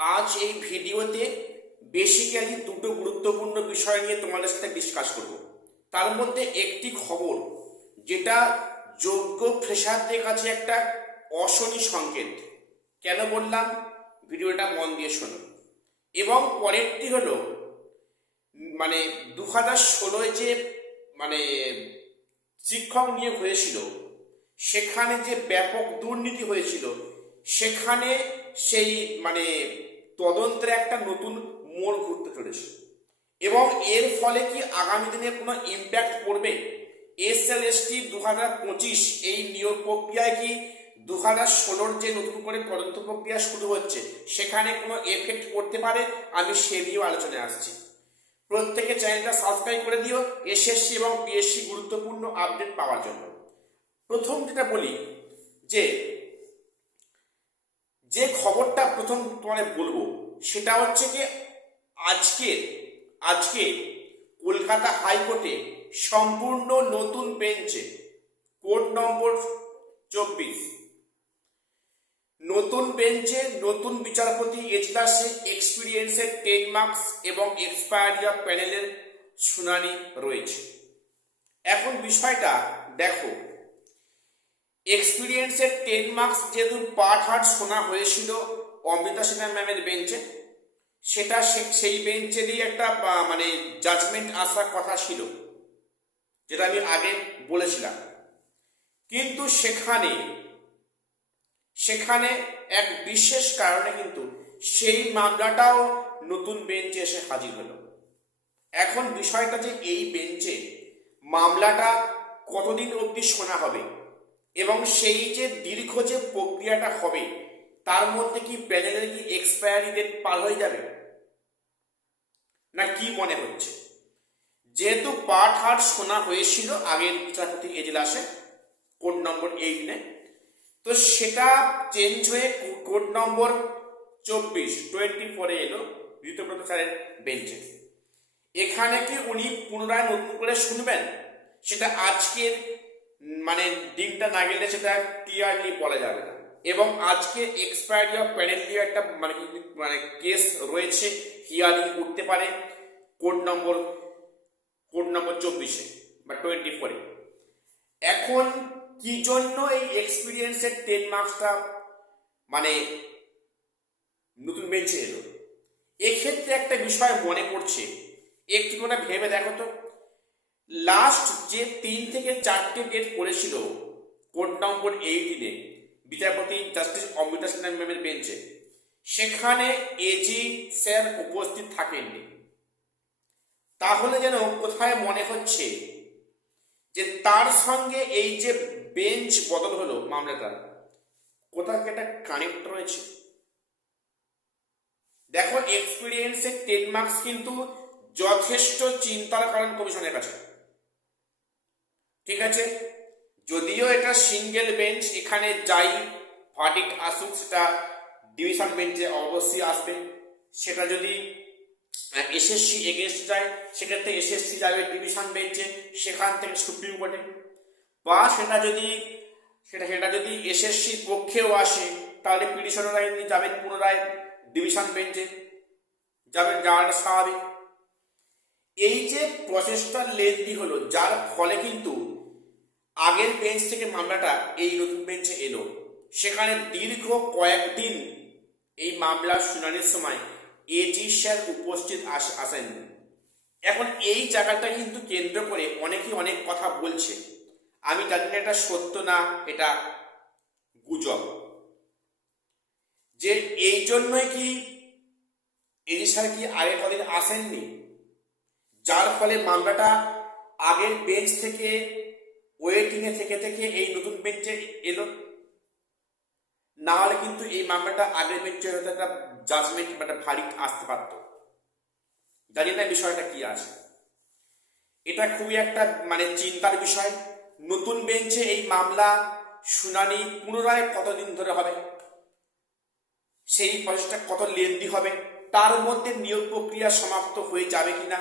আজ এই ভিডিওতে বেসিক্যালি দুটো গুরুত্বপূর্ণ বিষয় নিয়ে তোমাদের সাথে ডিসকাস করব। তার মধ্যে একটি খবর যেটা যোগ্য ফ্রেশারদের কাছে একটা অশনি সংকেত। কেন বললাম, ভিডিওটা মন দিয়ে শোনো। এবং পরেরটি হলো মানে 2016 যে মানে শিক্ষক নিয়োগ হয়েছিল, সেখানে যে ব্যাপক দুর্নীতি হয়েছিল, সেখানে সেই তদন্তের একটা নতুন মোড় ঘুরতে চলেছে। এবং এর ফলে কি আগামী দিনে কোনো ইম্প্যাক্ট পড়বে? এসএলএসটি 2025 এই নিয়োগ প্রক্রিয়ায় কি 2016 যে নতুন করে তদন্ত প্রক্রিয়া শুরু হচ্ছে সেখানে কোনো এফেক্ট পড়তে পারে? আমি সে নিয়েও আলোচনায় আসছি। প্রত্যেকে চ্যানেলটা সাবস্ক্রাইব করে দিও এসএসসি এবং পিএসসি গুরুত্বপূর্ণ আপডেট পাওয়ার জন্য। প্রথম যেটা বলি, যে খবরটা প্রথম তোমাদের বলবো সেটা হচ্ছে কি আজকে কলকাতা হাইকোর্টে সম্পূর্ণ নতুন বেঞ্চে কোর্ট নম্বর 24 নতুন বেঞ্চে নতুন বিচারপতি এজলাসে এক্সপিরিয়েন্সের 10 মার্কস এবং এক্সপায়ারি অফ প্যানেলের শুনানি রয়েছে। এখন বিষয়টা দেখো, এক্সপিরিয়েন্সের 10 মার্কস যেহেতু পার্ট হার্ট শোনা হয়েছিল অমৃতা সিনহা ম্যামের বেঞ্চে, সেটা সেই বেঞ্চেরই একটা জাজমেন্ট আসার কথা ছিল, যেটা আমি আগে বলেছিলাম। কিন্তু সেখানে এক বিশেষ কারণে কিন্তু সেই মামলাটাও নতুন বেঞ্চে এসে হাজির হলো। এখন বিষয়টা যে এই বেঞ্চে মামলাটা কতদিন অবধি শোনা হবে এবং সেই যে দীর্ঘ যে প্রক্রিয়াটা হবে তার মধ্যে কি প্যানেলের কি এক্সপায়ারি ডেট পার হয়ে যাবে না কি মনে হচ্ছে? যেহেতু পার্ট হার্ট শোনা হয়েছিল আগের বিচারপতি এজলাসে কোড নম্বর 8 তো সেটা চেঞ্জ হয়ে কোড নম্বর 24 এলো ঋতুব্রত স্যারের বেঞ্চে। এখানে কি উনি পুনরায় নতুন করে শুনবেন সেটা আজকের দিনটা না গেলে সেটা ক্লিয়ারলি বলা যাবে না। এবং আজকে এক্সপায়ারি অফ প্যানেল নিয়ে একটা কেস রয়েছে, হিয়ারিং উঠতে পারে কোড নম্বর 24 বা 24। এখন কি জন্য এই এক্সপিরিয়েন্সের 10 মার্কসটা নতুন বেঞ্চে এলো? এক্ষেত্রে একটা বিষয় মনে পড়ছে, একটু করে ভেবে দেখো তো। লাস্ট যে 3 থেকে 4টে ডেট পড়েছিল কোড নম্বর 18 বিচারপতি জাস্টিস অমৃতা সিনহা ম্যামের বেঞ্চে, সেখানে এজি স্যার উপস্থিত থাকেননি। তাহলে যেন কোথায় মনে হচ্ছে যে তার সঙ্গে এই যে বেঞ্চ বদল হলো মামলাটা, কোথাও একটা কানেক্ট রয়েছে। দেখো, এক্সপিরিয়েন্সের 10 মার্কস কিন্তু যথেষ্ট চিন্তার কারণ কমিশনের কাছে। ঠিক আছে, যদিও এটা সিঙ্গেল বেঞ্চ, এখানে যাই ভার্ডিক্ট আসুক সেটা ডিভিশন বেঞ্চে অবশ্যই আসবে। সেটা যদি এসএসসি এগেনস্ট যায় সেক্ষেত্রে এসএসসি যাবে ডিভিশন বেঞ্চে, সেখান থেকে সুপ্রিম কোর্টে। বা সেটা যদি এসএসসির পক্ষেও আসে তাহলে পিটিশনাররা যাবেন পুনরায় ডিভিশন বেঞ্চে যাওয়াটা স্বাভাবিক। এই যে প্রসেসটা লেন্দি হলো, যার ফলে কিন্তু আগের বেঞ্চ থেকে মামলাটা এই নতুন বেঞ্চে এলো। সেখানে দীর্ঘ কয়েকদিন এই মামলার শুনানির সময় এজি স্যার উপস্থিত আসেননি। এখন এই জায়গাটা কিন্তু কেন্দ্র করে অনেকেই অনেক কথা বলছে। আমি জানি না এটা সত্য না এটা গুজব, যে এই জন্যই কি এজি স্যার কি আগে কদিন আসেননি, যার ফলে মামলাটা আগের বেঞ্চ থেকে ওয়েটিংয়ে থেকে এই নতুন বেঞ্চে এলো। না হলে কিন্তু এই মামলাটা আগের বেঞ্চে হয়তো একটা জাজমেন্ট ভার্ডিক্ট আসতে পারত। জানি না বিষয়টা কি আছে। এটা খুবই একটা চিন্তার বিষয়। নতুন বেঞ্চে এই মামলা শুনানি পুনরায় কতদিন ধরে হবে, সেই প্রসেসটা কত লেন্দি হবে, তার মধ্যে নিয়োগ প্রক্রিয়া সমাপ্ত হয়ে যাবে কিনা,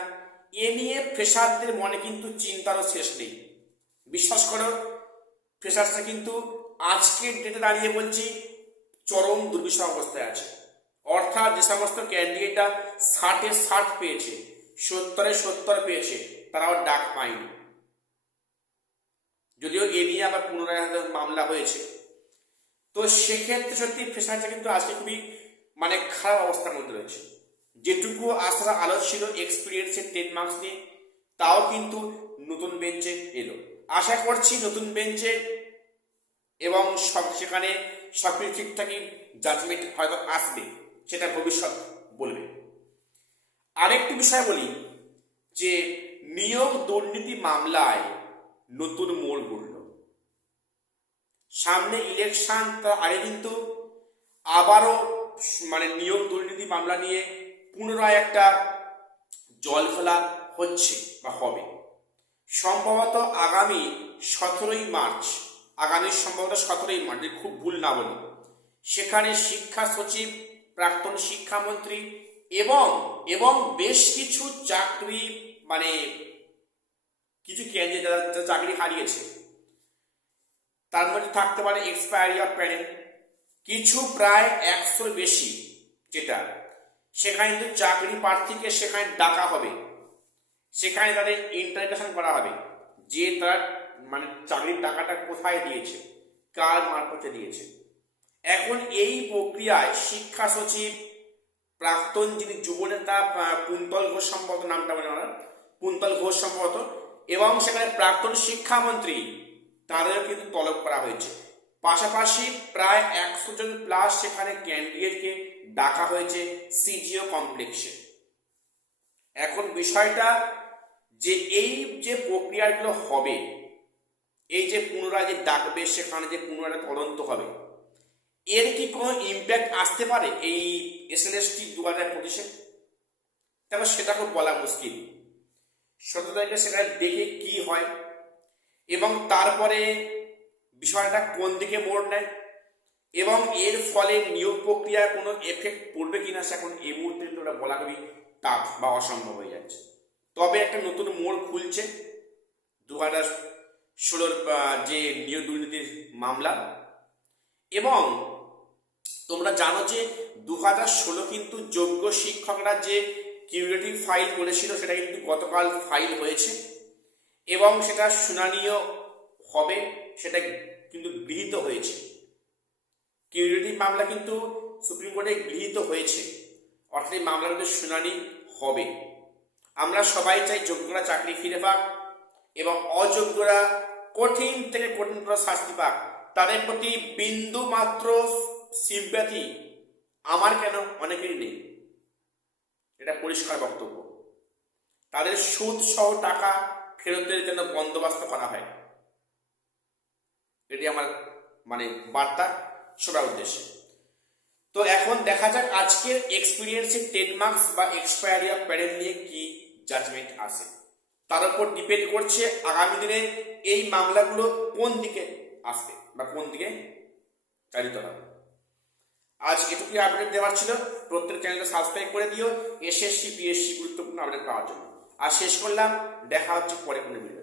এ নিয়ে ফ্রেশারদের মনে কিন্তু চিন্তারও শেষ নেই। বিশ্বাস করো, ফ্রেশার্সরা কিন্তু আজকের ডেটে দাঁড়িয়ে বলছি চরম দুর্বিষহ অবস্থায় আছে। অর্থাৎ যে সমস্ত ক্যান্ডিডেটরা 60-এ 60 পেয়েছে, 70-এ 70 পেয়েছে, তারাও ডাক পায়নি। যদিও এ নিয়ে আবার পুনরায় মামলা হয়েছে। তো সেক্ষেত্রে সত্যি ফ্রেশারটা কিন্তু আজকে খুবই মানে খারাপ অবস্থার মধ্যে রয়েছে। যেটুকু আসার আলো ছিল এক্সপিরিয়েন্সের 10 মার্কস নিয়ে, তাও কিন্তু নতুন বেঞ্চে এলো। আশা করছি নতুন বেঞ্চে এবং সেখানে সবকিছু ঠিকঠাকই জাজমেন্ট হয়তো আসবে, সেটা ভবিষ্যৎ বলবে। আরেকটি বিষয় বলি যে নিয়োগ দুর্নীতি মামলায় নতুন মোড় ঘুরল। সামনে ইলেকশন, তার আগে কিন্তু আবারও মানে নিয়োগ দুর্নীতি মামলা নিয়ে পুনরায় একটা জল ফেলা হচ্ছে বা হবে। সম্ভবত আগামী 17ই মার্চ, খুব ভুল না বলি, সেখানে শিক্ষা সচিব, প্রাক্তন শিক্ষামন্ত্রী এবং বেশ কিছু চাকরি মানে কিছু ক্যান্ডিডেট যারা চাকরি হারিয়েছে, তার মধ্যে থাকতে পারে এক্সপায়ারি অফ প্যানেল, কিছু প্রায় 100 বেশি, যেটা সেখানে কিন্তু চাকরি প্রার্থীকে সেখানে ডাকা হবে, সেখানে তাদের ইন্টারোগেশন করা হবে যে তারা মানে চাকরির টাকাটা কোথায় দিয়েছে, কার মারফতে দিয়েছে। এখন এই প্রক্রিয়ায় শিক্ষা সচিব, প্রাক্তন যিনি যুবনেতা কুন্তল ঘোষ সম্ভবত, নামটা মনে হয় কুন্তল ঘোষ সম্ভবত, এবং সেখানে প্রাক্তন শিক্ষামন্ত্রী, তাদেরও কিন্তু তলব করা হয়েছে। পাশাপাশি প্রায় 100 জন প্লাস সেখানে ক্যান্ডিডেটকে ডাকা হয়েছে সিজিও কমপ্লেক্সে। এখন বিষয়টা যে এই যে প্রক্রিয়াগুলো হবে, এই যে পুনরায় যে ডাকবে, সেখানে যে পুনরায় তদন্ত হবে, এর কি কোনো ইম্প্যাক্ট আসতে পারে এই এসএলএসটি 2025-এ? তবে সেটা খুব বলা মুশকিল। 17 তারিখে সেটা দেখে কি হয় এবং তারপরে বিষয়টা কোন দিকে মোড় নেয় এবং এর ফলে নিয়োগ প্রক্রিয়ায় কোনো এফেক্ট পড়বে কিনা, সেখন এই মুহূর্তে ওটা বলা খুবই টাফ বা অসম্ভব হয়ে যাচ্ছে। তবে একটা নতুন মোড় খুলছে 2016-র যে নিয়োগ দুর্নীতির মামলা। এবং তোমরা জানো যে 2016 কিন্তু যোগ্য শিক্ষকরা যে কিউরেটিভ ফাইল করেছিল, সেটা কিন্তু গতকাল ফাইল হয়েছে এবং সেটা শুনানিও হবে, সেটা কিন্তু গৃহীত হয়েছে। কিউরেটিভ মামলা কিন্তু সুপ্রিম কোর্টে গৃহীত হয়েছে, অর্থাৎ এই মামলার শুনানি হবে। আমরা সবাই চাই যোগ্যরা চাকরি ফিরে পাক এবং অযোগ্যরা কঠিন থেকে কঠিনতর শাস্তি পাক। তাদের প্রতি বিন্দু মাত্র সিম্প্যাথি আমার কেন অনেকেরই নেই, এটা পরিষ্কার বক্তব্য। তাদের সুদ সহ টাকা ফেরতের জন্য বন্দোবস্ত করা হয়, এটি আমার মানে বার্তা সবার উদ্দেশ্যে। তো এখন দেখা যাক আজকের এক্সপিরিয়েন্সের 10 মার্কস বা এক্সপায়ারি অফ প্যানেল নিয়ে কি জাজমেন্ট আসে। তার উপর ডিপেন্ড করছে আগামী দিনে এই মামলাগুলো কোন দিকে আসবে বা কোন দিকে চালিত হবে। আজ এটুকুই আপডেট দেওয়ার ছিল। প্রত্যেক চ্যানেলটা সাবস্ক্রাইব করে দিও এসএসসি পিএসসি গুরুত্বপূর্ণ আপডেট পাওয়ার জন্য। আর শেষ করলাম, দেখা হচ্ছে পরে কোনো ভিডিও।